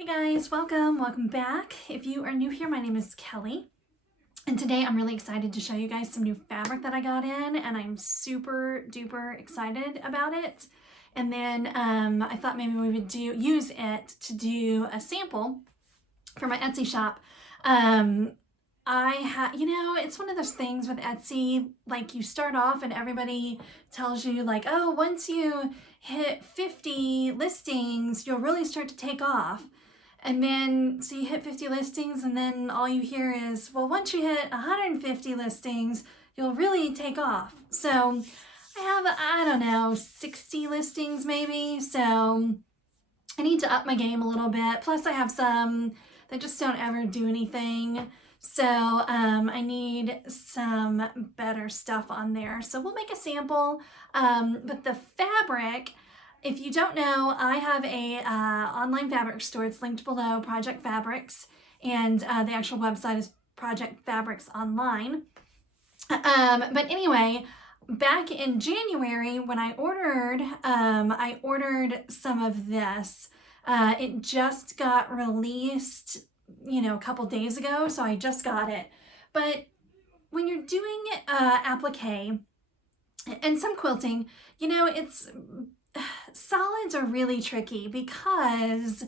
Hey guys, welcome back. If you are new here, my name is Kelly, and today I'm really excited to show you guys some new fabric that I got in, and I'm super duper excited about it. And then I thought maybe we would use it to do a sample for my Etsy shop. It's one of those things with Etsy, like you start off and everybody tells you like, oh, once you hit 50 listings, you'll really start to take off. And then, so you hit 50 listings and then all you hear is, well, once you hit 150 listings, you'll really take off. So I have, I don't know, 60 listings maybe. So I need to up my game a little bit. Plus I have some that just don't ever do anything. So I need some better stuff on there. So we'll make a sample, but the fabric, if you don't know, I have a online fabric store. It's linked below, Project Fabrics, and the actual website is Project Fabrics Online. But anyway, back in January when I ordered some of this. It just got released, a couple days ago, so I just got it. But when you're doing applique and some quilting, it's solids are really tricky because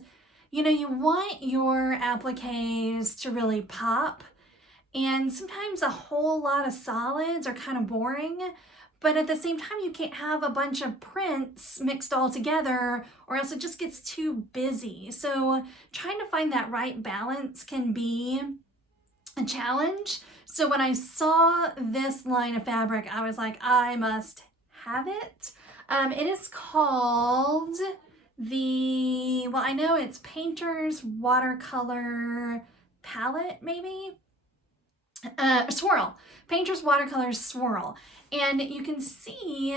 you want your appliques to really pop, and sometimes a whole lot of solids are kind of boring, but at the same time you can't have a bunch of prints mixed all together or else it just gets too busy. So trying to find that right balance can be a challenge. So when I saw this line of fabric, I was like, I must have it. It is called I know it's Painter's Watercolor Palette, maybe? Swirl. Painter's Watercolor Swirl. And you can see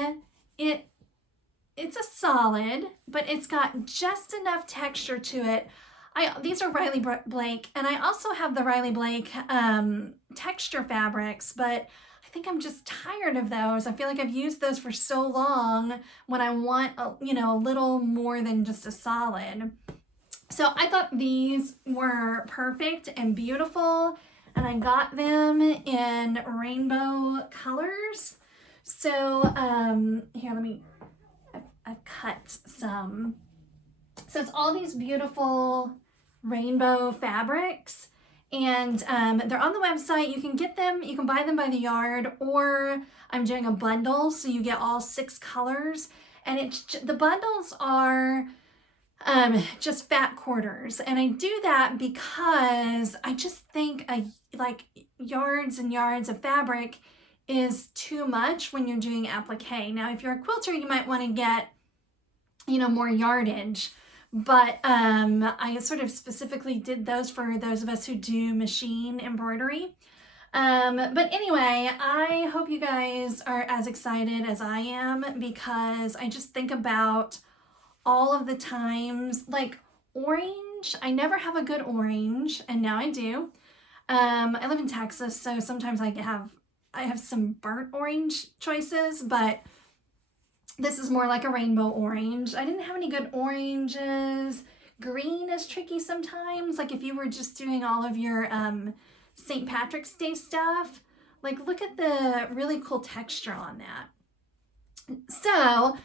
it's a solid, but it's got just enough texture to it. These are Riley Blake, and I also have the Riley Blake texture fabrics, but I think I'm just tired of those. I feel like I've used those for so long when I want a little more than just a solid. So I thought these were perfect and beautiful, and I got them in rainbow colors. So here, I've cut some. So it's all these beautiful rainbow fabrics, and they're on the website. You can get them, you can buy them by the yard, or I'm doing a bundle, so you get all 6 colors. And the bundles are just fat quarters, and I do that because I just think like yards and yards of fabric is too much when you're doing applique. Now, if you're a quilter, you might want to get more yardage, but I sort of specifically did those for those of us who do machine embroidery. But anyway, I hope you guys are as excited as I am, because I just think about all of the times, like orange, I never have a good orange, and now I do. I live in Texas, so sometimes I have some burnt orange choices, but this is more like a rainbow orange. I didn't have any good oranges. Green is tricky sometimes, like if you were just doing all of your St. Patrick's Day stuff. Like, look at the really cool texture on that. So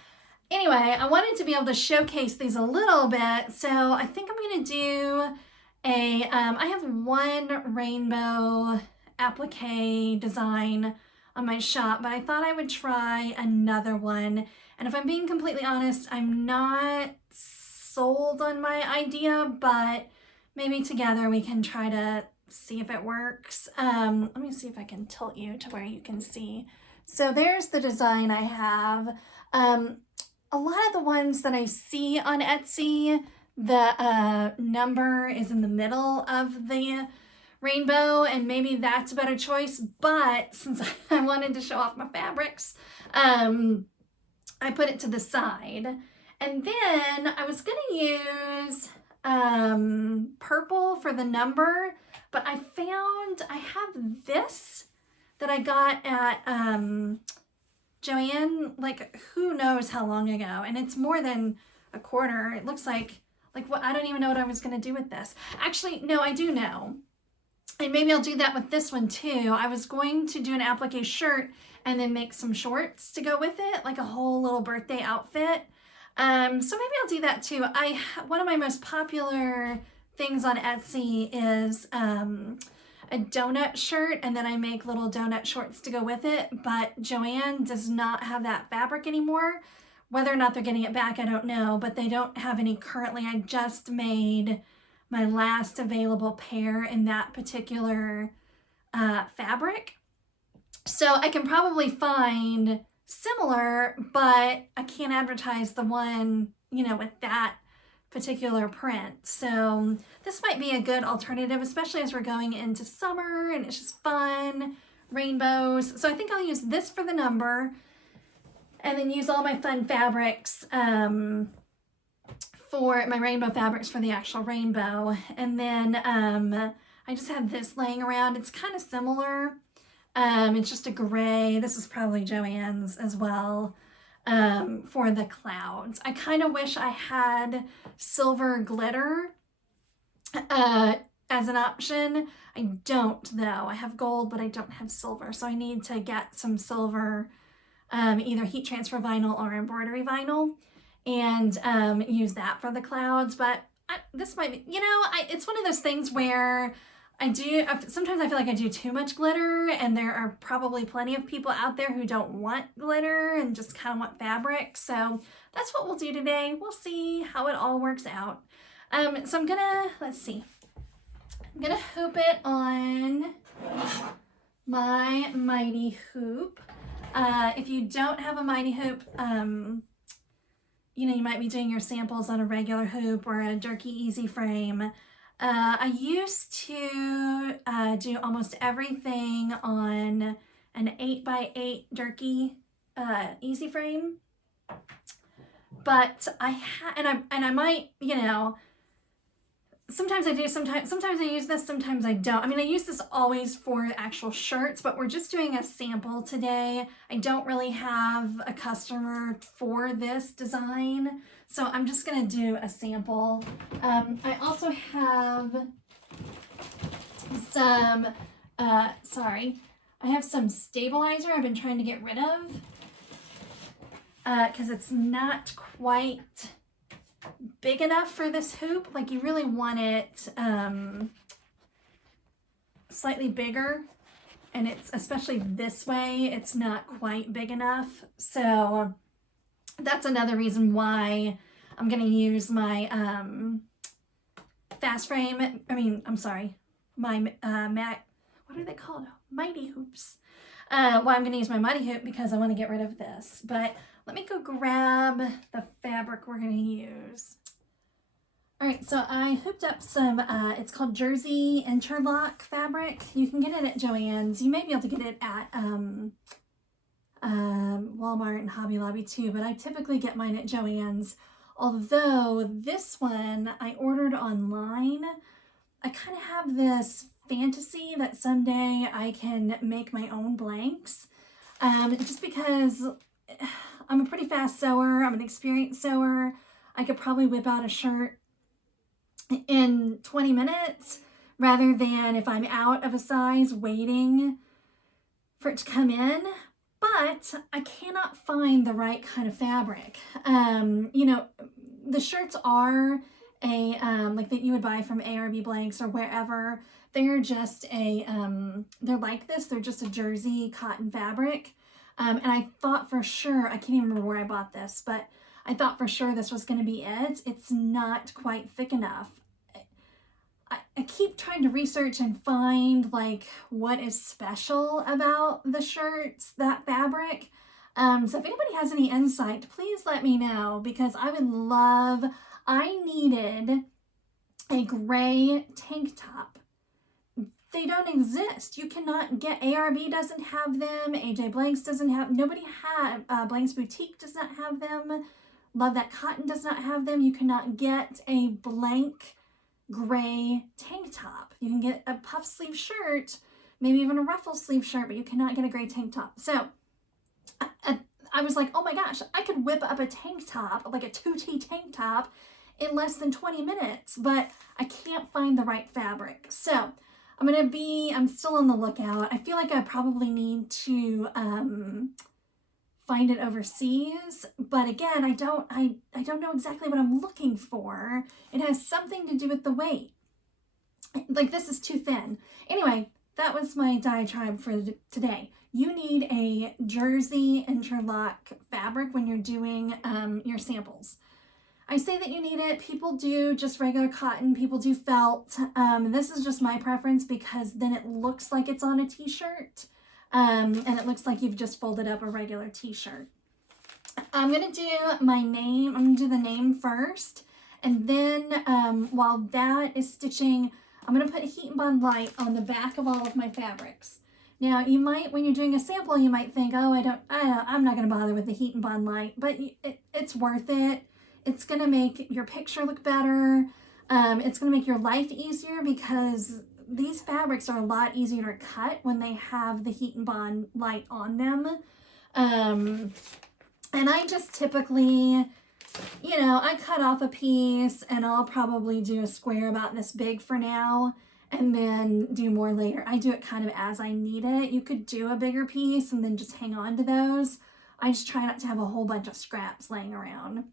anyway, I wanted to be able to showcase these a little bit, so I think I'm going to do I have one rainbow applique design on my shop, but I thought I would try another one. And if I'm being completely honest, I'm not sold on my idea, but maybe together we can try to see if it works. Let me see if I can tilt you to where you can see. So there's the design I have. A lot of the ones that I see on Etsy, the number is in the middle of the rainbow, and maybe that's a better choice, but since I wanted to show off my fabrics, I put it to the side. And then I was gonna use purple for the number, but I found I have this that I got at Joanne, like who knows how long ago, and it's more than a quarter. It looks like Like what, I don't even know what I was going to do with this. Actually, no, I do know. And maybe I'll do that with this one too. I was going to do an applique shirt and then make some shorts to go with it, like a whole little birthday outfit. So maybe I'll do that too. One of my most popular things on Etsy is a donut shirt, and then I make little donut shorts to go with it. But Joann does not have that fabric anymore. Whether or not they're getting it back, I don't know, but they don't have any currently. I just made my last available pair in that particular fabric. So I can probably find similar, but I can't advertise the one, you know, with that particular print. So this might be a good alternative, especially as we're going into summer and it's just fun, rainbows. So I think I'll use this for the number and then use all my fun fabrics for my rainbow fabrics for the actual rainbow. And then I just have this laying around. It's kind of similar. It's just a gray. This is probably Joann's as well, for the clouds. I kind of wish I had silver glitter as an option. I don't though. I have gold, but I don't have silver. So I need to get some silver, either heat transfer vinyl or embroidery vinyl, and use that for the clouds. But this might be, you know, it's one of those things where sometimes I feel like I do too much glitter, and there are probably plenty of people out there who don't want glitter and just kind of want fabric. So that's what we'll do today. We'll see how it all works out. So I'm gonna, let's see. I'm gonna hoop it on my Mighty Hoop. If you don't have a Mighty Hoop, you know, you might be doing your samples on a regular hoop or a Durkee Easy Frame. I used to do almost everything on an 8x8 Durkee Easy Frame, but I might, you know, sometimes I do, sometimes I use this, sometimes I don't. I mean, I use this always for actual shirts, but we're just doing a sample today. I don't really have a customer for this design, so I'm just gonna do a sample. I also have some, I have some stabilizer I've been trying to get rid of because it's not quite big enough for this hoop. Like, you really want it slightly bigger, and it's especially this way, it's not quite big enough. So that's another reason why I'm going to use my fast frame. My what are they called? Mighty Hoops. Well, I'm going to use my Mighty Hoop because I want to get rid of this. But let me go grab the fabric we're going to use. All right, so I hooped up some, it's called Jersey Interlock fabric. You can get it at Joann's. You may be able to get it at Walmart and Hobby Lobby too, but I typically get mine at Joann's. Although this one I ordered online. I kind of have this fantasy that someday I can make my own blanks, just because I'm a pretty fast sewer. I'm an experienced sewer. I could probably whip out a shirt in 20 minutes rather than if I'm out of a size waiting for it to come in. But I cannot find the right kind of fabric. You know, the shirts are like that you would buy from ARB Blanks or wherever. They're just they're like this. They're just a jersey cotton fabric. And I thought for sure, I can't even remember where I bought this, but I thought for sure this was going to be it. It's not quite thick enough. I keep trying to research and find like what is special about the shirts, that fabric. So if anybody has any insight, please let me know, because I needed a gray tank top. They don't exist. You cannot get, ARB doesn't have them, AJ Blanks doesn't have, nobody had, Blanks Boutique does not have them, Love That Cotton does not have them. You cannot get a blank gray tank top. You can get a puff sleeve shirt, maybe even a ruffle sleeve shirt, but you cannot get a gray tank top. So I was like, oh my gosh, I could whip up a tank top, like a 2T tank top, in less than 20 minutes, but I can't find the right fabric. So I'm still on the lookout. I feel like I probably need to find it overseas, but again, I don't know exactly what I'm looking for. It has something to do with the weight. Like, this is too thin. Anyway, that was my diatribe for today. You need a jersey interlock fabric when you're doing your samples. I say that you need it. People do just regular cotton. People do felt. This is just my preference because then it looks like it's on a t-shirt. And it looks like you've just folded up a regular t-shirt. I'm going to do my name. I'm going to do the name first. And then while that is stitching, I'm going to put Heat and Bond Light on the back of all of my fabrics. Now, you might, when you're doing a sample, you might think, oh, I'm not going to bother with the Heat and Bond Light, but it's worth it. It's going to make your picture look better. It's going to make your life easier because these fabrics are a lot easier to cut when they have the Heat and Bond Light on them. And I just typically, I cut off a piece and I'll probably do a square about this big for now and then do more later. I do it kind of as I need it. You could do a bigger piece and then just hang on to those. I just try not to have a whole bunch of scraps laying around.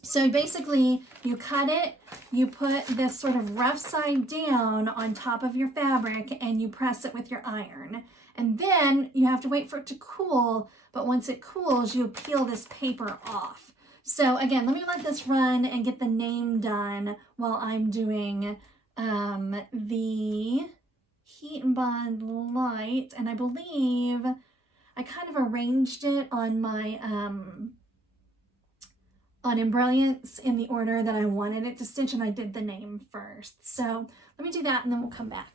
So basically, you cut it, you put this sort of rough side down on top of your fabric and you press it with your iron. And then you have to wait for it to cool, but once it cools, you peel this paper off. So again, let me let this run and get the name done while I'm doing the Heat and Bond Light. And I believe I kind of arranged it on my on Embrilliance in the order that I wanted it to stitch, and I did the name first. So let me do that and then we'll come back.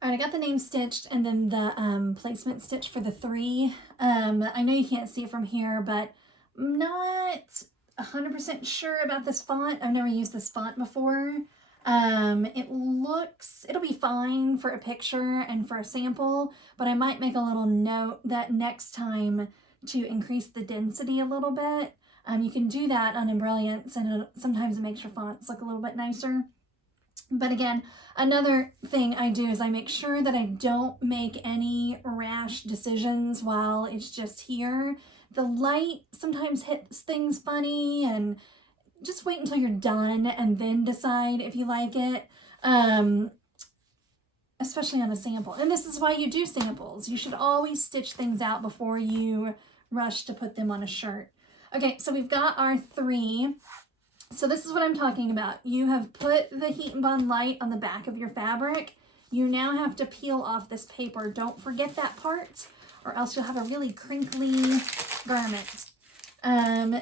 All right, I got the name stitched and then the placement stitch for the 3. I know you can't see it from here, but I'm not 100% sure about this font. I've never used this font before. It'll be fine for a picture and for a sample, but I might make a little note that next time to increase the density a little bit. You can do that on Embrilliance, and sometimes it makes your fonts look a little bit nicer. But again, another thing I do is I make sure that I don't make any rash decisions while it's just here. The light sometimes hits things funny, and just wait until you're done and then decide if you like it. Especially on a sample. And this is why you do samples. You should always stitch things out before you rush to put them on a shirt. Okay, so we've got our 3. So this is what I'm talking about. You have put the Heat and Bond Light on the back of your fabric. You now have to peel off this paper. Don't forget that part, or else you'll have a really crinkly garment.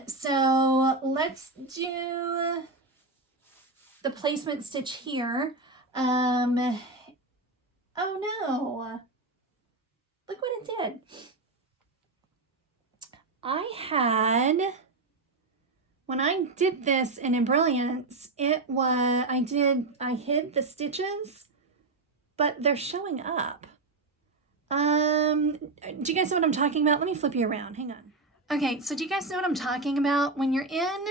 So let's do the placement stitch here. Oh no, look what it did. When I did this in Embrilliance, I hid the stitches, but they're showing up. Do you guys know what I'm talking about? Let me flip you around, hang on. Okay, so do you guys know what I'm talking about? When you're in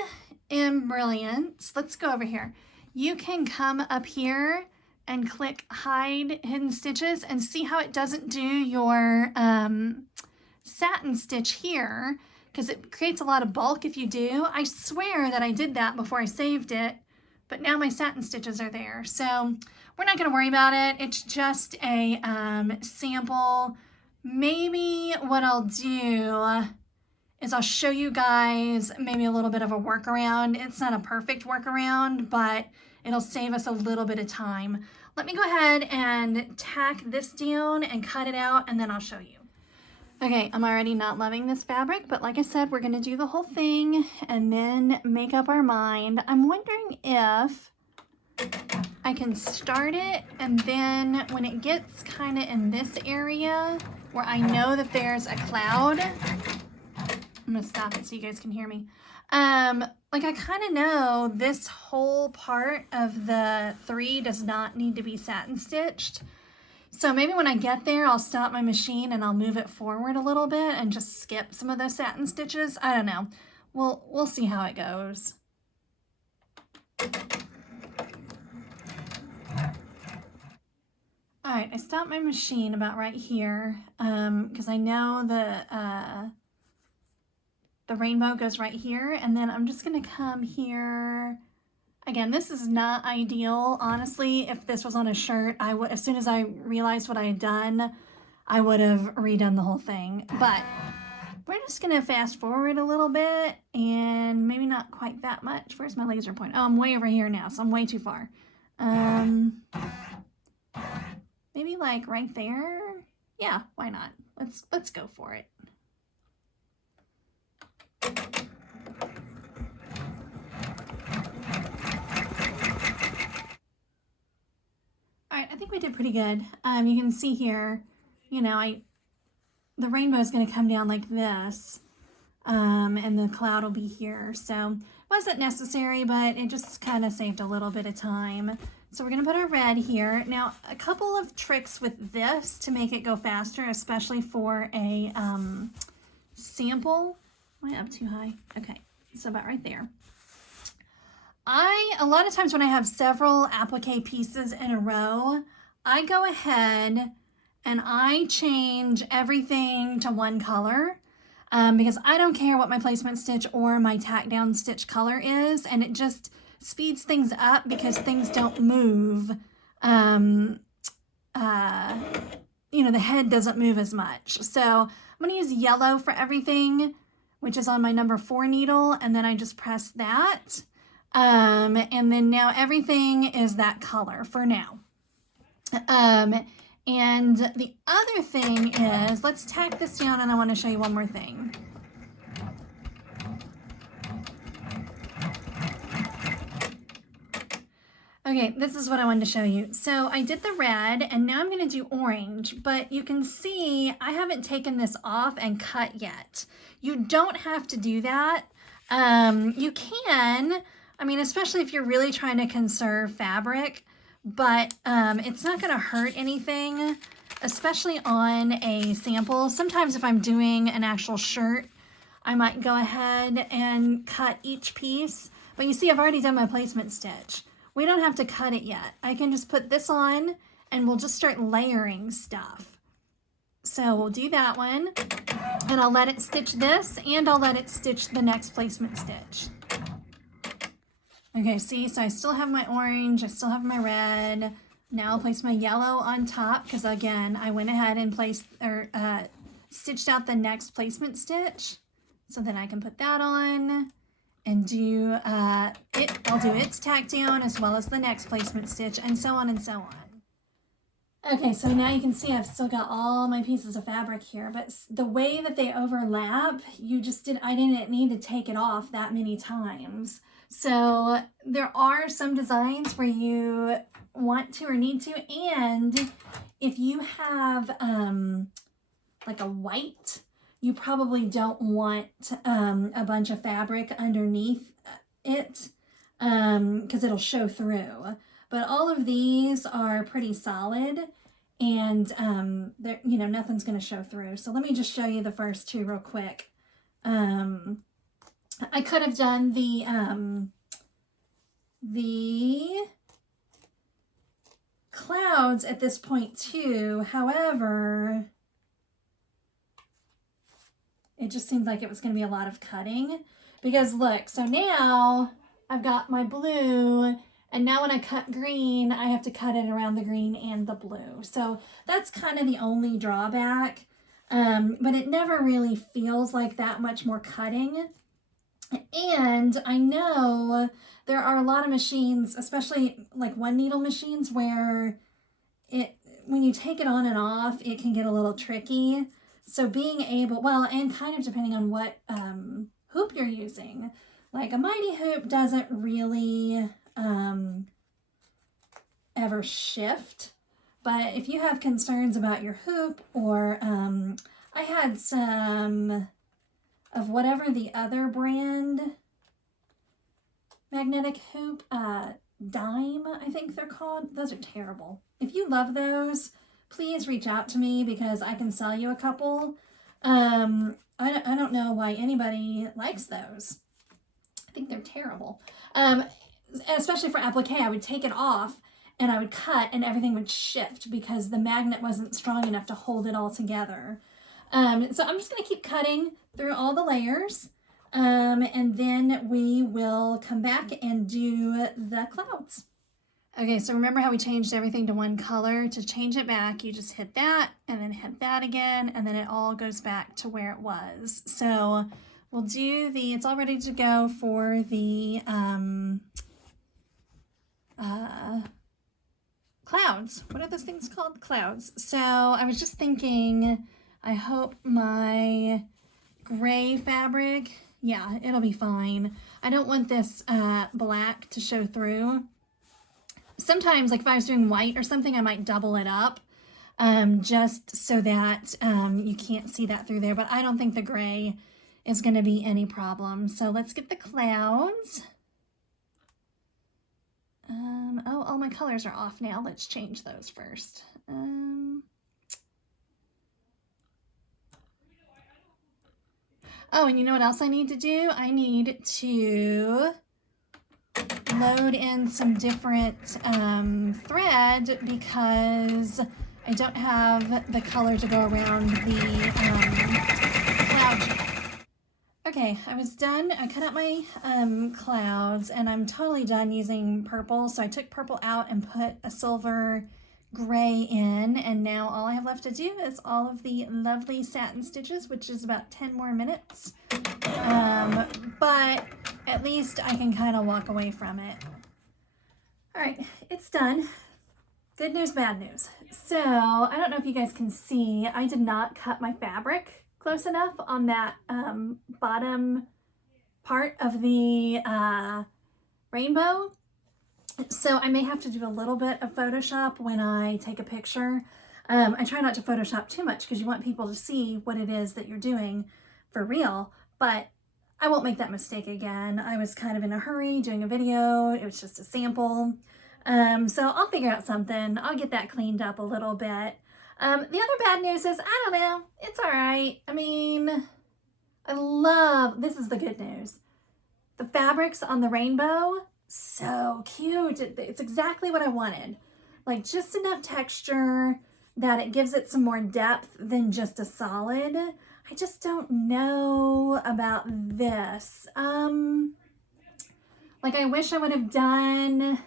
Embrilliance, let's go over here. You can come up here and click Hide Hidden Stitches and see how it doesn't do your satin stitch here, because it creates a lot of bulk if you do. I swear that I did that before I saved it, but now my satin stitches are there. So we're not going to worry about it. It's just a sample. Maybe what I'll do is I'll show you guys maybe a little bit of a workaround. It's not a perfect workaround, but it'll save us a little bit of time. Let me go ahead and tack this down and cut it out, and then I'll show you. Okay, I'm already not loving this fabric, but like I said, we're gonna do the whole thing and then make up our mind. I'm wondering if I can start it, and then when it gets kind of in this area where I know that there's a cloud, I'm gonna stop it so you guys can hear me. Like I kind of know this whole part of the 3 does not need to be satin stitched. So maybe when I get there, I'll stop my machine and I'll move it forward a little bit and just skip some of those satin stitches. I don't know. We'll see how it goes. right, I stopped my machine about right here because I know the rainbow goes right here, and then I'm just gonna come here. Again, this is not ideal. Honestly, if this was on a shirt, I would, as soon as I realized what I had done, I would have redone the whole thing. But we're just gonna fast forward a little bit, and maybe not quite that much. Where's my laser point? Oh, I'm way over here now, so I'm way too far. Maybe like right there. Yeah, why not? Let's go for it. All right, I think we did pretty good. You can see here, you know, the rainbow is going to come down like this, and the cloud will be here. So it wasn't necessary, but it just kind of saved a little bit of time. So we're going to put our red here. Now, a couple of tricks with this to make it go faster, especially for a sample. Am I up too high? Okay, so about right there. A lot of times when I have several applique pieces in a row, I go ahead and I change everything to one color because I don't care what my placement stitch or my tack down stitch color is, and it just speeds things up because things don't move. You know, the head doesn't move as much. So I'm going to use yellow for everything, which is on my number 4 needle, and then I just press that. And then now everything is that color for now. And the other thing is, let's tack this down, and I want to show you one more thing. Okay, this is what I wanted to show you. So I did the red, and now I'm going to do orange, but you can see I haven't taken this off and cut yet. You don't have to do that. You can, I mean, especially if you're really trying to conserve fabric, but it's not going to hurt anything, especially on a sample. Sometimes if I'm doing an actual shirt, I might go ahead and cut each piece, but you see I've already done my placement stitch. We don't have to cut it yet. I can just put this on and we'll just start layering stuff. So we'll do that one, and I'll let it stitch this, and I'll let it stitch the next placement stitch. Okay, see, so I still have my orange, I still have my red. Now I'll place my yellow on top because, again, I went ahead and placed or stitched out the next placement stitch. So then I can put that on and do I'll do its tack down as well as the next placement stitch, and so on and so on. Okay, so now you can see I've still got all my pieces of fabric here, but the way that they overlap, I didn't need to take it off that many times. So there are some designs where you want to or need to, and if you have like a white, you probably don't want a bunch of fabric underneath it because it'll show through. But all of these are pretty solid, and you know, nothing's going to show through. So let me just show you the first two real quick. I could have done the clouds at this point too. However, it just seemed like it was going to be a lot of cutting because look, so now I've got my blue, and now when I cut green, I have to cut it around the green and the blue. So that's kind of the only drawback, but it never really feels like that much more cutting. And I know there are a lot of machines, especially like 1 needle machines, where when you take it on and off, it can get a little tricky. So being able, well, and kind of depending on what hoop you're using, like a mighty hoop doesn't really ever shift. But if you have concerns about your hoop, or I had some of whatever the other brand magnetic hoop, Dime, I think they're called. Those are terrible. If you love those, please reach out to me because I can sell you a couple. I don't know why anybody likes those. I think they're terrible. Especially for applique, I would take it off and I would cut and everything would shift because the magnet wasn't strong enough to hold it all together. So I'm just going to keep cutting through all the layers, and then we will come back and do the clouds. Okay, so remember how we changed everything to one color? To change it back, you just hit that and then hit that again, and then it all goes back to where it was. So we'll do it's all ready to go for the clouds. What are those things called? Clouds. So I was just thinking, I hope my gray fabric, yeah, it'll be fine. I don't want this black to show through. Sometimes, like if I was doing white or something, I might double it up just so that you can't see that through there. But I don't think the gray is going to be any problem. So let's get the clouds. Oh, all my colors are off now. Let's change those first. Oh, and you know what else I need to do? I need to load in some different thread because I don't have the color to go around the cloud yet. Okay, I was done. I cut out my clouds, and I'm totally done using purple. So I took purple out and put a silver gray in, and now all I have left to do is all of the lovely satin stitches, which is about 10 more minutes. But at least I can kind of walk away from it. All right, it's done. Good news, bad news. So I don't know if you guys can see, I did not cut my fabric close enough on that bottom part of the rainbow. So I may have to do a little bit of Photoshop when I take a picture. I try not to Photoshop too much because you want people to see what it is that you're doing for real, but I won't make that mistake again. I was kind of in a hurry doing a video. It was just a sample. So I'll figure out something. I'll get that cleaned up a little bit. The other bad news is, I don't know, it's all right. I mean, this is the good news. The fabrics on the rainbow, so cute. It's exactly what I wanted. Like just enough texture that it gives it some more depth than just a solid. I just don't know about this. Like I wish I would have done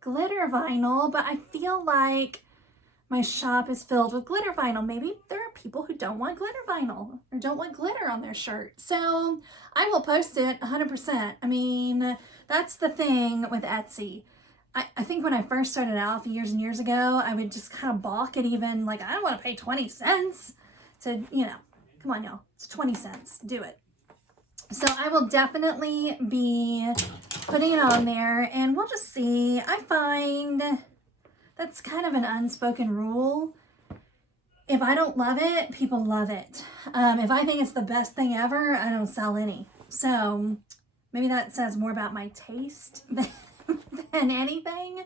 glitter vinyl, but I feel like my shop is filled with glitter vinyl. Maybe there are people who don't want glitter vinyl or don't want glitter on their shirt. So I will post it 100%. I mean, that's the thing with Etsy. I think when I first started out years and years ago, I would just kind of balk at even like, I don't want to pay 20 cents to, you know, come on y'all, it's 20 cents, do it. So I will definitely be putting it on there and we'll just see. I find that's kind of an unspoken rule. If I don't love it, people love it. If I think it's the best thing ever, I don't sell any. So maybe that says more about my taste than anything.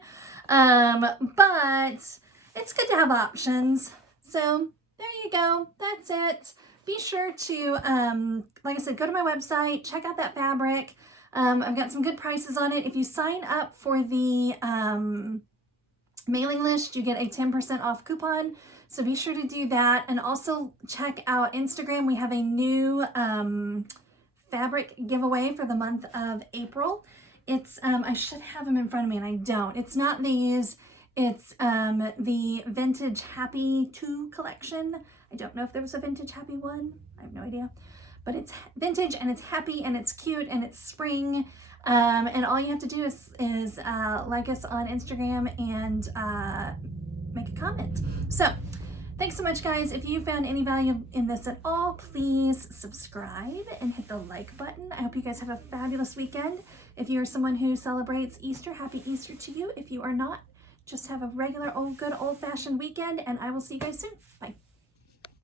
But it's good to have options. So there you go. That's it. Be sure to, like I said, go to my website, check out that fabric. I've got some good prices on it. If you sign up for the mailing list, you get a 10% off coupon. So be sure to do that. And also check out Instagram. We have a new fabric giveaway for the month of April. It's, I should have them in front of me and I don't. It's not these. It's the Vintage Happy 2 collection. I don't know if there was a Vintage Happy 1. I have no idea. But it's vintage and it's happy and it's cute and it's spring. And all you have to do is like us on Instagram and make a comment. So thanks so much, guys. If you found any value in this at all, please subscribe and hit the like button. I hope you guys have a fabulous weekend. If you're someone who celebrates Easter, happy Easter to you. If you are not, just have a regular good old-fashioned weekend, and I will see you guys soon. Bye.